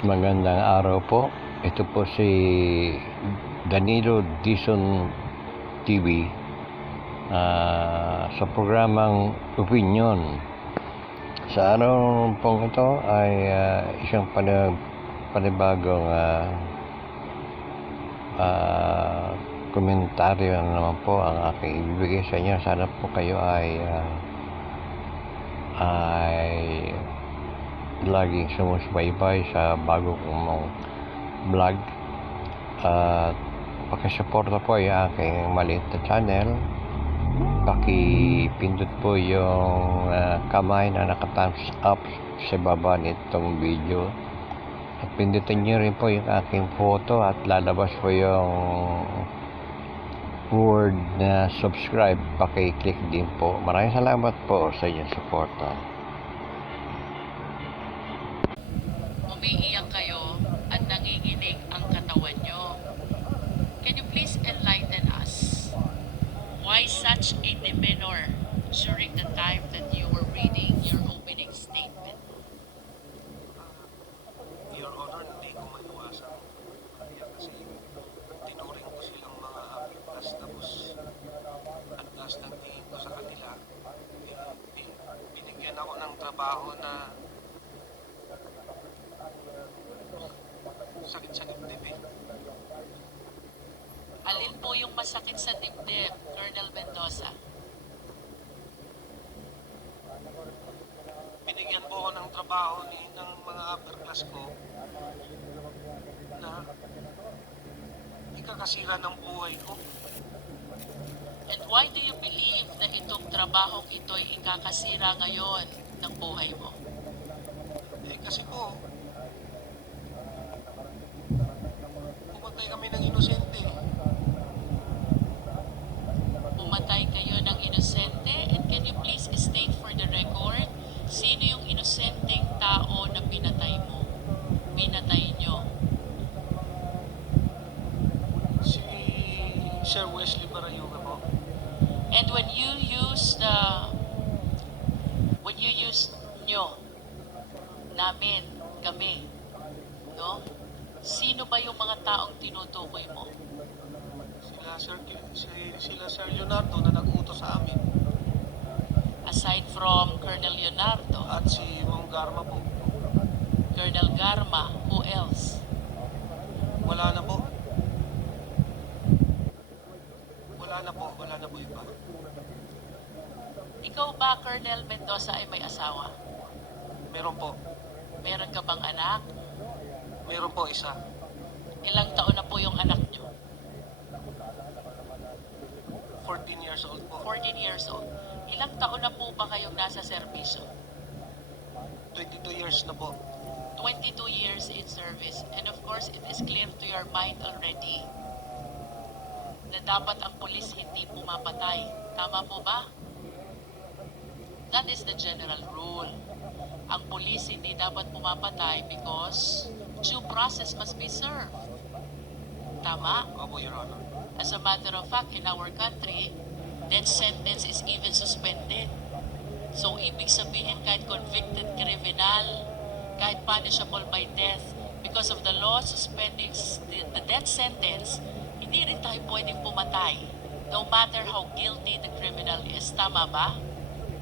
Magandang araw po. Ito po si Danilo Dison TV ah, sa programang Opinion. Sa araw pong ito ay ah, isang panib panibagong ah, ah, komentaryo na naman po ang aking ibibigay sa inyo. Sana po kayo ay ah, ay laging sumusubaybay sa bago kong vlog. At pakisuporta po yung aking maliit na channel. Pakipindot po yung ah, kamay na naka-thumbs up sa baba nitong video. At pindutin nyo rin po yung aking photo at lalabas po yung word na subscribe. Pakiclick din po. Maraming salamat po sa inyong suporta umiiyak kayo at nanginginig ang katawan nyo. Can you please enlighten us? Why such a demeanor during the time that you were reading your opening statement? Your Honor, hindi ko maiwasan. Kaya kasi tinuring ko silang mga apitas tapos ang gas ng tingin ko sa kanila. Eh, eh, binigyan ako ng trabaho na sakit sa dibdib eh. Alin po yung masakit sa dibdib, Colonel Mendoza? Binigyan po ako ng trabaho ni ng mga upper class ko na ikakasira ng buhay ko. And why do you believe na itong trabaho ito'y ikakasira ngayon ng buhay mo? Eh kasi po, pumatay kami ng inosente. Pumatay kayo ng inosente and can you please state for the record sino yung inosenteng tao na pinatay mo? Pinatay nyo. Si Sir Wesley Barayuga po. And when you use the when you use nyo namin kami no sino ba yung mga taong tinutukoy mo Sila Sir, si, sila Sir Leonardo na nag-utos sa amin. aside from Colonel Leonardo At si Ma'am Garma po. Colonel Garma who else Wala na po. Wala na po. Wala na po iba. ikaw ba Colonel Mendoza ay may asawa Meron po. meron ka bang anak Meron po isa. ilang taon na po yung anak nyo 14 years old po. 14 years old ilang taon na po ba kayong nasa serbisyo 22 years na po. 22 years in service. And of course, it is clear to your mind already na dapat ang pulis hindi pumapatay. Tama po ba? That is the general rule. Ang pulis hindi dapat pumapatay because due process must be served. Tama? Opo, Your Honor. As a matter of fact, in our country, death sentence is even suspended. So, ibig sabihin, kahit convicted criminal, kahit punishable by death, because of the law suspending the death sentence, hindi rin tayo pwedeng pumatay. No matter how guilty the criminal is. Tama ba?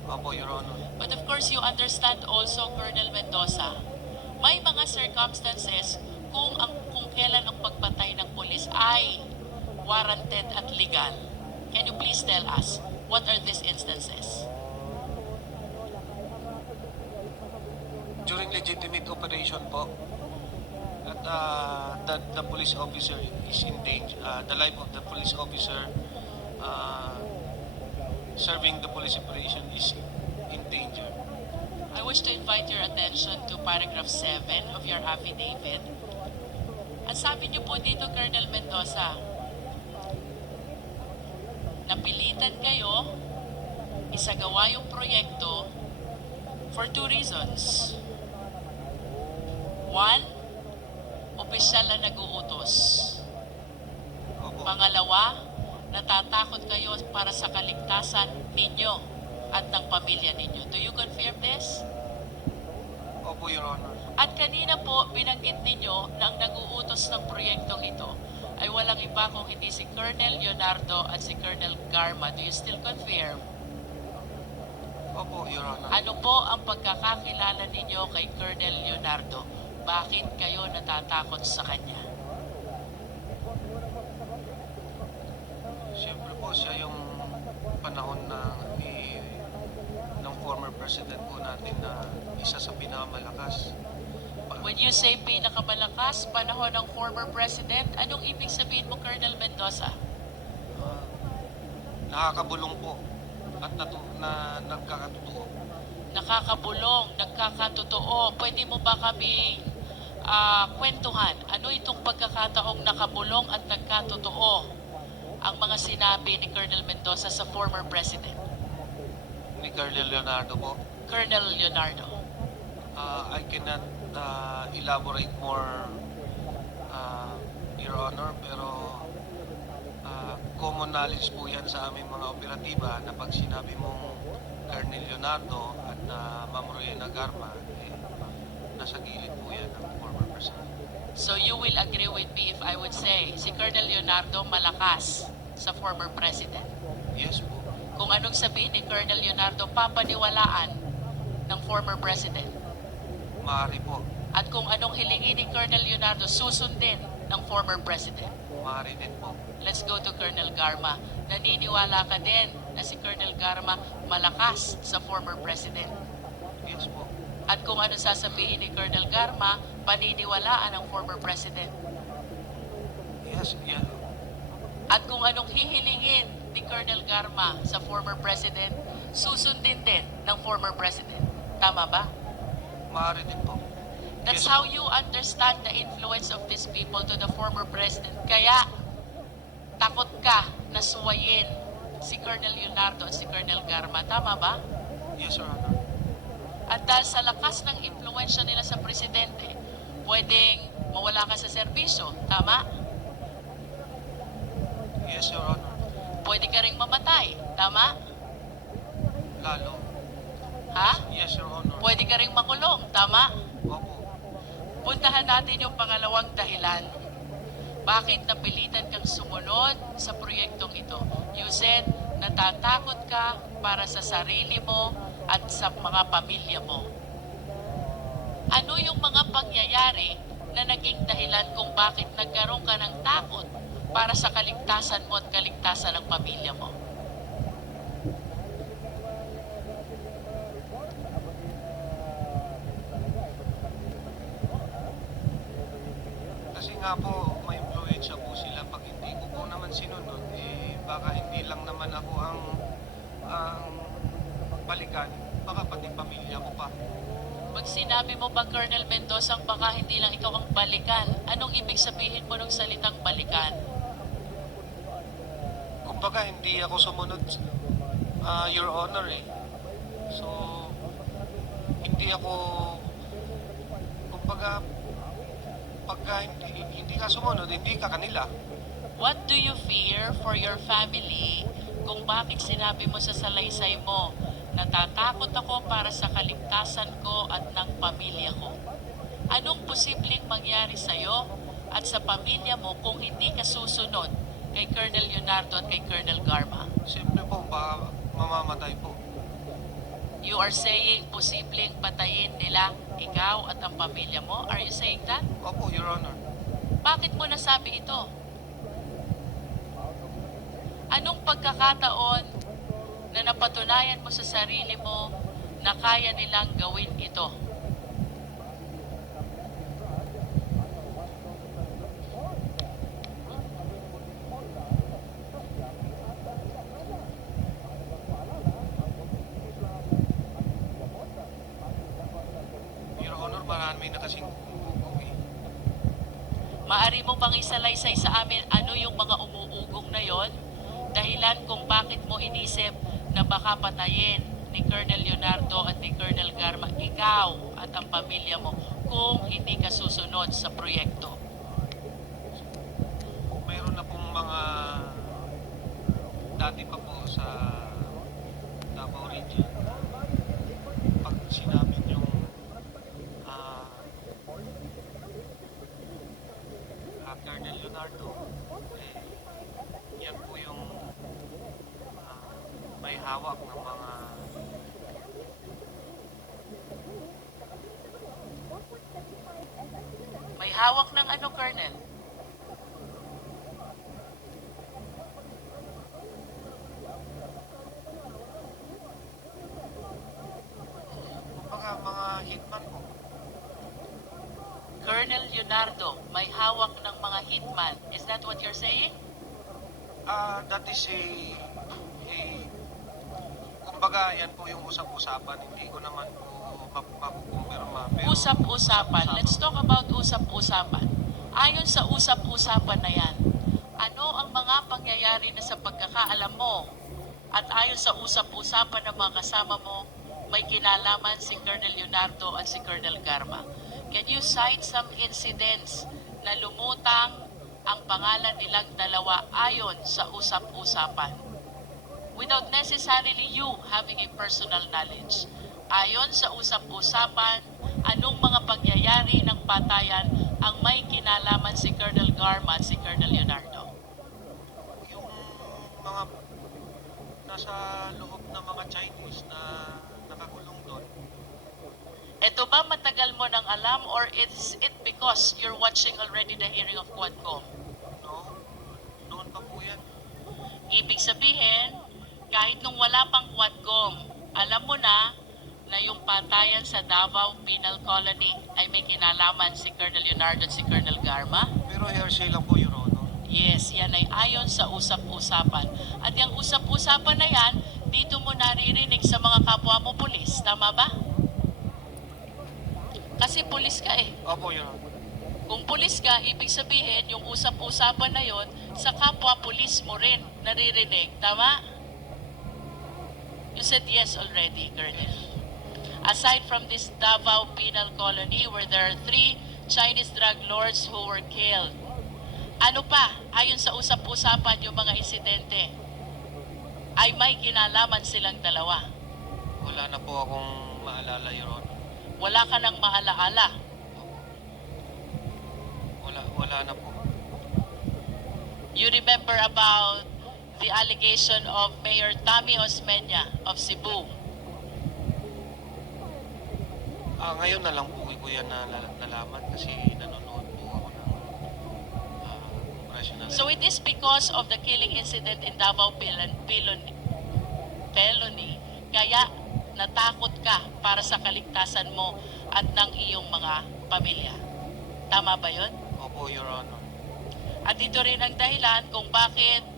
Opo, Your Honor. But of course, you understand also, Colonel Mendoza, may mga circumstances kung ang kung kailan ang pagpatay ng pulis ay warranted at legal. Can you please tell us what are these instances? During legitimate operation po, at uh, the, the police officer is in danger, uh, the life of the police officer uh, serving the police operation is in danger. I wish to invite your attention to paragraph 7 of your affidavit. Ang sabi niyo po dito, Colonel Mendoza, napilitan kayo isagawa yung proyekto for two reasons. One, opisyal na nag-uutos. Pangalawa, natatakot kayo para sa kaligtasan ninyo at ng pamilya ninyo. Do you confirm this? Opo, Your Honor. At kanina po, binanggit ninyo na ang nag-uutos ng proyektong ito ay walang iba kung hindi si Colonel Leonardo at si Colonel Garma. Do you still confirm? Opo, Your Honor. Ano po ang pagkakakilala ninyo kay Colonel Leonardo? Bakit kayo natatakot sa kanya? Siyempre po siya yung panahon na ni ng former president po natin na isa sa pinakamalakas. When you say pinakamalakas, panahon ng former president, anong ibig sabihin mo, Colonel Mendoza? ah, nakakabulong po at natu na nagkakatotoo. Nakakabulong, nagkakatotoo. Pwede mo ba kami ah, kwentuhan? Ano itong pagkakataong nakabulong at nagkatotoo ang mga sinabi ni Colonel Mendoza sa former president, Ni Colonel Leonardo po. Colonel Leonardo? Uh, I cannot uh, elaborate more, uh, Your Honor, pero uh, common knowledge po yan sa aming mga operatiba na pag sinabi mong Colonel Leonardo at uh, Ma'am Royena Garma, eh, nasa gilid po yan ng former president. So you will agree with me if I would say si Colonel Leonardo malakas sa former president. Yes po. Kung anong sabihin ni Colonel Leonardo papaniwalaan ng former president. Maaari po. At kung anong hilingin ni Colonel Leonardo susundin ng former president. Maaari din po. Let's go to Colonel Garma. Naniniwala ka din na si Colonel Garma malakas sa former president. Yes po. At kung ano sasabihin ni Colonel Garma, paniniwalaan ng former president. Yes, yeah. At kung anong hihilingin ni Colonel Garma sa former president, susundin din ng former president. Tama ba? Maaari din po. That's Yes, how you understand the influence of these people to the former president. Kaya, takot ka na suwayin si Colonel Leonardo at si Colonel Garma. Tama ba? Yes, Your Honor. At dahil sa lakas ng impluensya nila sa presidente, pwedeng mawala ka sa serbisyo. Tama? Yes, Your Honor. Pwede ka ring mamatay. Tama? Lalo. Ha? Yes, Your Honor. Pwede ka ring makulong. Tama? Opo. Puntahan natin yung pangalawang dahilan. Bakit napilitan kang sumunod sa proyektong ito? You said, natatakot ka para sa sarili mo at sa mga pamilya mo. Ano yung mga pangyayari na naging dahilan kung bakit nagkaroon ka ng takot para sa kaligtasan mo at kaligtasan ng pamilya mo? Kasi nga po, may influensya po sila. Pag hindi ko po naman sinunod, eh, baka hindi lang naman ako ang, ang balikan. Baka pati pamilya ko pa. Pag sinabi mo ba, Colonel Mendoza, baka hindi lang ikaw ang balikan, anong ibig sabihin mo ng salitang balikan? Kumbaga, hindi ako sumunod, ah, Your Honor eh. So, hindi ako, kumbaga, pagka hindi, hindi ka sumunod, hindi ka kanila. What do you fear for your family kung bakit sinabi mo sa salaysay mo, natatakot ako para sa kaligtasan ko at ng pamilya ko? Anong posibleng mangyari sa'yo at sa pamilya mo kung hindi ka susunod kay Colonel Leonardo at kay Colonel Garma? Siyempre po, baka mamamatay po. You are saying posibleng patayin nila ikaw at ang pamilya mo? Are you saying that? Opo, Your Honor. Bakit mo nasabi ito? Anong pagkakataon na napatunayan mo sa sarili mo na kaya nilang gawin ito? Your Honor, marami na kasing umuugong eh. Maari mo bang isalaysay sa amin ano yung mga umuugong na yon? Dahilan kung bakit mo inisip na baka patayin ni Colonel Leonardo at ni Colonel Garma ikaw at ang pamilya mo kung hindi ka susunod sa proyekto. Mayroon na pong mga dati pa po sa Davao region. Pag sinabi yung Leonardo, eh, yan po yung ah, may hawak ng mga May hawak ng ano, Colonel? kumbaga mga hitman po. Colonel Leonardo, may hawak ng mga hitman. Is that what you're saying? Ah, that is a, a kumbaga yan po yung usap-usapan. Hindi ko naman po makukumpirma. Usap-usapan. Let's talk about usap-usapan. Ayon sa usap-usapan na yan, ano ang mga pangyayari na sa pagkakaalam mo at ayon sa usap-usapan ng mga kasama mo, may kinalaman si Colonel Leonardo at si Colonel Garma. Can you cite some incidents na lumutang ang pangalan nilang dalawa ayon sa usap-usapan? Without necessarily you having a personal knowledge. Ayon sa usap-usapan, anong mga pangyayari ng patayan ang may kinalaman si Colonel Garma at si Colonel Leonardo? yung mga nasa loob ng mga Chinese na nakakulong doon, Ito ba matagal mo nang alam or is it because you're watching already the hearing of Quadcom? no? Noon pa po yan. Ibig sabihin, kahit nung wala pang Quadcom, alam mo na na yung patayan sa Davao Penal Colony ay may kinalaman si Colonel Leonardo at si Colonel Garma? Pero hearsay lang po, Your Honor. Yes, yan ay ayon sa usap-usapan. At yung usap-usapan na yan, dito mo naririnig sa mga kapwa mo pulis. Tama ba? Kasi pulis ka eh. Opo, Your Honor. Kung pulis ka, ibig sabihin yung usap-usapan na yon sa kapwa pulis mo rin naririnig. Tama? You said yes already, Colonel. Aside from this Davao Penal Colony where there are three Chinese drug lords who were killed, ano pa, ayon sa usap-usapan yung mga insidente, ay may kinalaman silang dalawa. Wala na po akong maalala, Your Honor. Wala ka nang maalaala. Wala, wala na po. You remember about the allegation of Mayor Tommy Osmeña of Cebu. Ah, ngayon na lang po ko yan na na- nalaman kasi nanonood po ako ng ah, congressional. So it is because of the killing incident in Davao Pilon, Pilon, Peloni, kaya natakot ka para sa kaligtasan mo at ng iyong mga pamilya. Tama ba yun? Opo, Your Honor. At ito rin ang dahilan kung bakit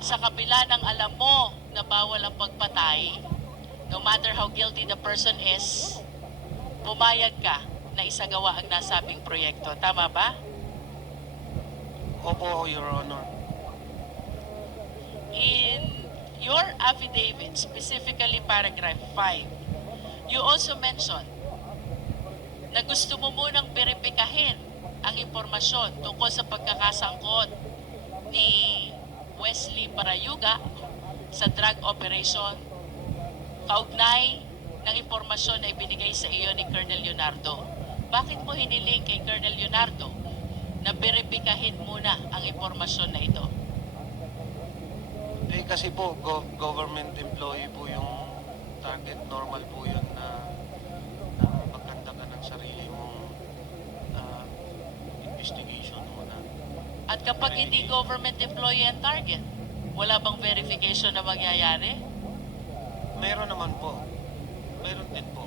sa kabila ng alam mo na bawal ang pagpatay, no matter how guilty the person is, pumayag ka na isagawa ang nasabing proyekto. Tama ba? Opo, Your Honor. In your affidavit, specifically paragraph 5, you also mentioned na gusto mo munang beripikahin ang impormasyon tungkol sa pagkakasangkot ni Wesley Parayuga sa drug operation kaugnay ng impormasyon na ibinigay sa iyo ni Colonel Leonardo. Bakit mo hiniling kay Colonel Leonardo na beripikahin muna ang impormasyon na ito? Eh kasi po, go- government employee po yung target. Normal po yun na, na magkanda ka ng sarili mong ah, investigation. At kapag hindi government employee ang target, wala bang verification na mangyayari? Meron naman po. Meron din po.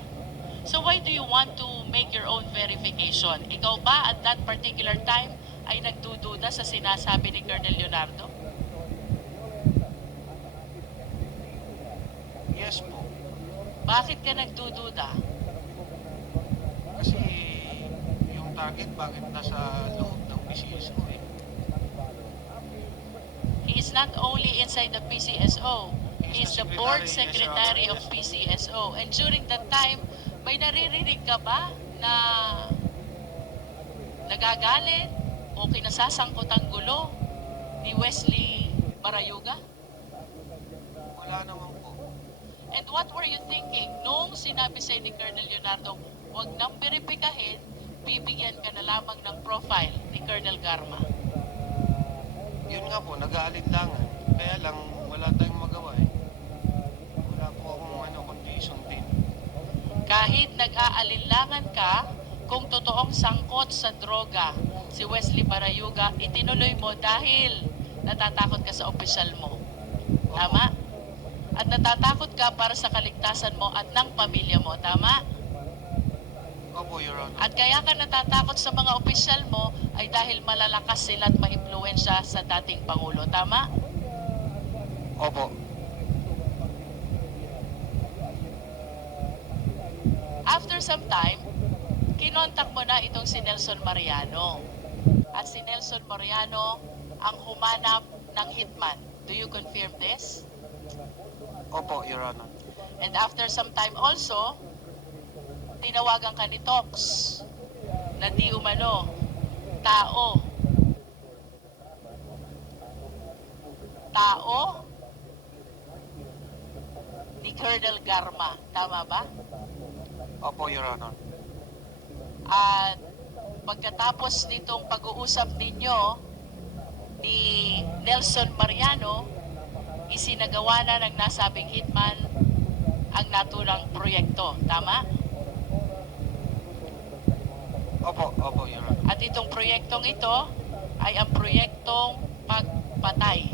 So why do you want to make your own verification? Ikaw ba at that particular time ay nagdududa sa sinasabi ni Colonel Leonardo? Yes po. Bakit ka nagdududa? Kasi yung target bakit nasa loob ng PCSO eh. Is not only inside the PCSO, he is the board secretary of PCSO. And during that time, may naririnig ka ba na nagagalit o kinasasangkot ang gulo ni Wesley Marayuga? Wala naman po. And what were you thinking nung sinabi sa ni Colonel Leonardo, huwag nang beripikahin, bibigyan ka na lamang ng profile ni Colonel Garma? Yun nga po, nag-aalinlangan. Kaya lang, wala tayong magawa eh. Wala po akong ano, condition din. Kahit nag-aalinlangan ka, kung totoong sangkot sa droga si Wesley Barayuga, itinuloy mo dahil natatakot ka sa opisyal mo. Tama? At natatakot ka para sa kaligtasan mo at ng pamilya mo. Tama? Opo, Your Honor. At kaya ka natatakot sa mga opisyal mo ay dahil malalakas sila at maimpluwensya sa dating Pangulo. Tama? Opo. After some time, kinontak mo na itong si Nelson Mariano. At si Nelson Mariano ang humanap ng hitman. Do you confirm this? Opo, Your Honor. And after some time also, tinawagan ka ni Tox na di umano, tao. Tao ni Colonel Garma. Tama ba? Opo, Your Honor. At pagkatapos nitong pag-uusap ninyo ni Nelson Mariano, isinagawa na ng nasabing hitman ang naturang proyekto. Tama? Opo, opo, Your Honor. At itong proyektong ito ay ang proyektong pagpatay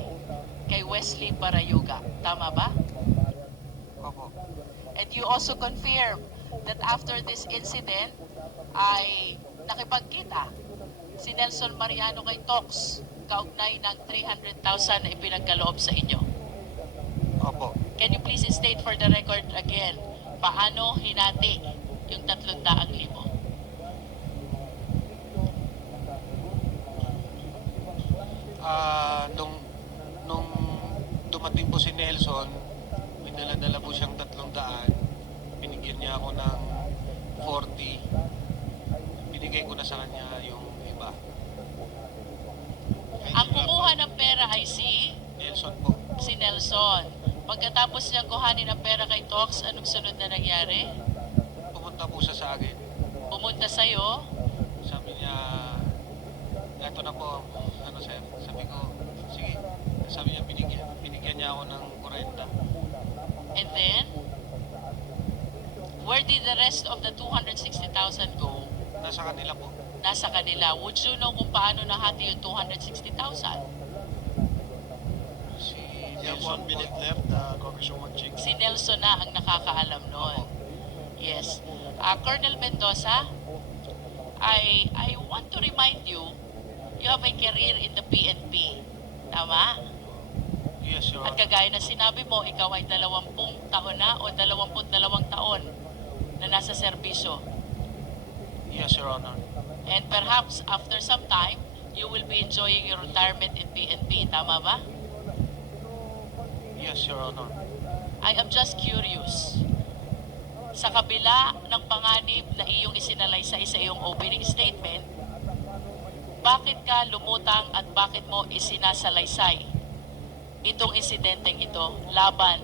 kay Wesley Barayuga. Tama ba? Opo. And you also confirm that after this incident ay nakipagkita si Nelson Mariano kay Tox kaugnay ng 300,000 na ipinagkaloob sa inyo. Opo. Can you please state for the record again, paano hinati yung 300,000? Ah, nung nung dumating po si Nelson, may dala-dala po siyang tatlong daan. Binigyan niya ako ng 40. Binigay ko na sa kanya yung iba. Ang kumuha ng pera ay si, Nelson po. si Nelson. Pagkatapos niyang kuhanin ng pera kay Tox, anong sunod na nangyari? Pumunta po siya sa akin. Pumunta sa'yo, Sabi niya, eto na po, ano sir, sabi ko, sige. Sabi niya, binigyan, binigyan niya ako ng 40. and then, where did the rest of the 260,000 go? Nasa kanila po. Nasa kanila. Would you know kung paano nahati yung 260,000? You have one minute left, uh, Congresswoman Ching. Si Nelson na ang nakakaalam noon. Yes. Uh, Colonel Mendoza, I, I want to remind you, you have a career in the PNP. Tama? Yes, Your At Honor. kagaya na sinabi mo, ikaw ay 20 taon na o 22 taon na nasa serbisyo. Yes, Your Honor. And perhaps after some time, you will be enjoying your retirement in PNP. Tama ba? Yes, Your Honor. I am just curious. Sa kabila ng panganib na iyong isinalaysay sa iyong opening statement, bakit ka lumutang at bakit mo isinasalaysay itong insidenteng ito laban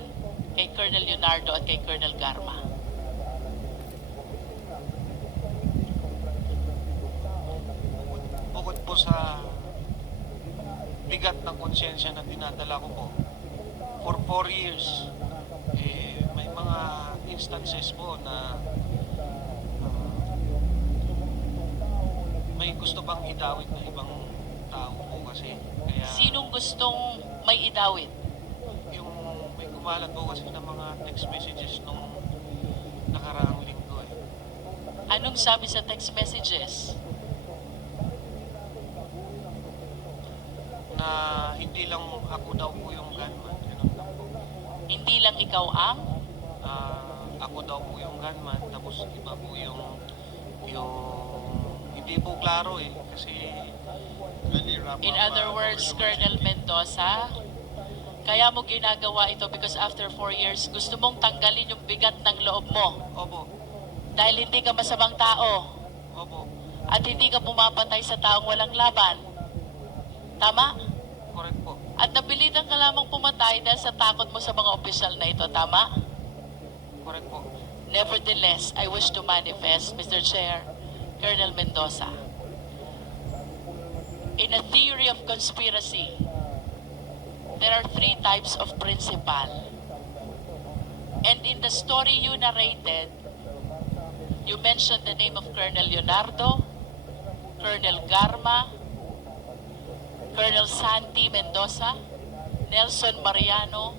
kay Colonel Leonardo at kay Colonel Garma? Bukod, po sa bigat ng konsyensya na dinadala ko po, for four years, eh, may mga instances po na ah, may gusto bang idawit na ibang tao po kasi. Kaya Sinong gustong may idawit? yung may kumalat po kasi ng mga text messages nung nakaraang linggo eh. Anong sabi sa text messages? Na hindi lang ako daw po yung gunman. Hindi lang ikaw ang Ah, ako daw po yung gunman tapos iba po yung yung hindi po klaro eh kasi In other uh, words, Colonel Mendoza, kaya mo ginagawa ito because after four years, gusto mong tanggalin yung bigat ng loob mo. Opo. Dahil hindi ka masamang tao. Opo. At hindi ka pumapatay sa taong walang laban. Tama? correct po At napilitan ka lamang pumatay dahil sa takot mo sa mga opisyal na ito. Tama? correct po Nevertheless, I wish to manifest, Mr. Chair, Colonel Mendoza. In a theory of conspiracy, there are three types of principal. And in the story you narrated, you mentioned the name of Colonel Leonardo, Colonel Garma, Colonel Santi Mendoza, Nelson Mariano,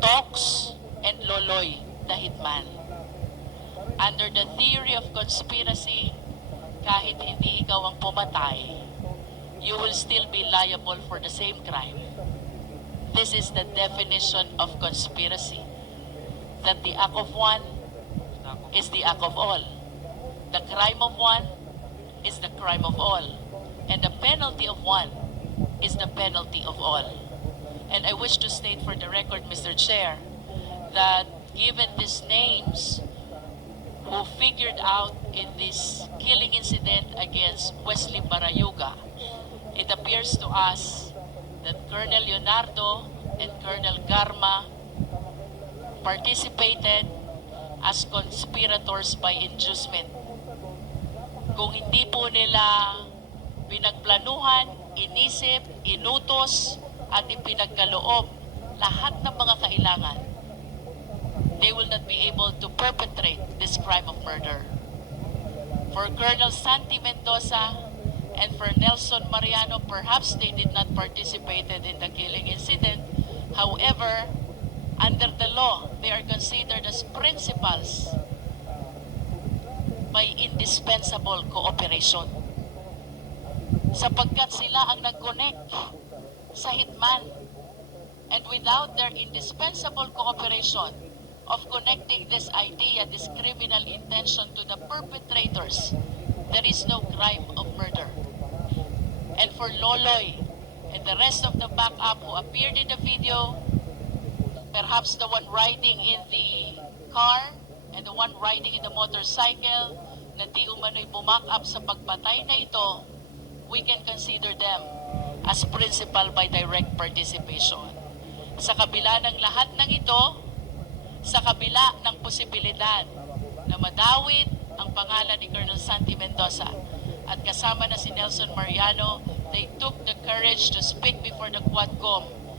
Tox, and Loloy, the hitman. Under the theory of conspiracy, kahit hindi ikaw ang pumatay, you will still be liable for the same crime. This is the definition of conspiracy. That the act of one is the act of all. The crime of one is the crime of all. And the penalty of one is the penalty of all. And I wish to state for the record, Mr. Chair, that given these names who figured out in this killing incident against Wesley Barayuga, it appears to us that Colonel Leonardo and Colonel Garma participated as conspirators by inducement. Kung hindi po nila pinagplanuhan, inisip, inutos, at ipinagkaloob lahat ng mga kailangan, they will not be able to perpetrate this crime of murder. For Colonel Santi Mendoza and for Nelson Mariano, perhaps they did not participate in the killing incident. However, under the law, they are considered as principals by indispensable cooperation. Sapagkat sila ang nag-connect sa hitman. And without their indispensable cooperation of connecting this idea, this criminal intention to the perpetrators, there is no crime of murder. And for Loloy and the rest of the backup who appeared in the video, perhaps the one riding in the car and the one riding in the motorcycle na di umano'y bumak up sa pagpatay na ito, we can consider them as principal by direct participation. Sa kabila ng lahat ng ito, sa kabila ng posibilidad na madawit ang pangalan ni Colonel Santi Mendoza at kasama na si Nelson Mariano, they took the courage to speak before the Quadcom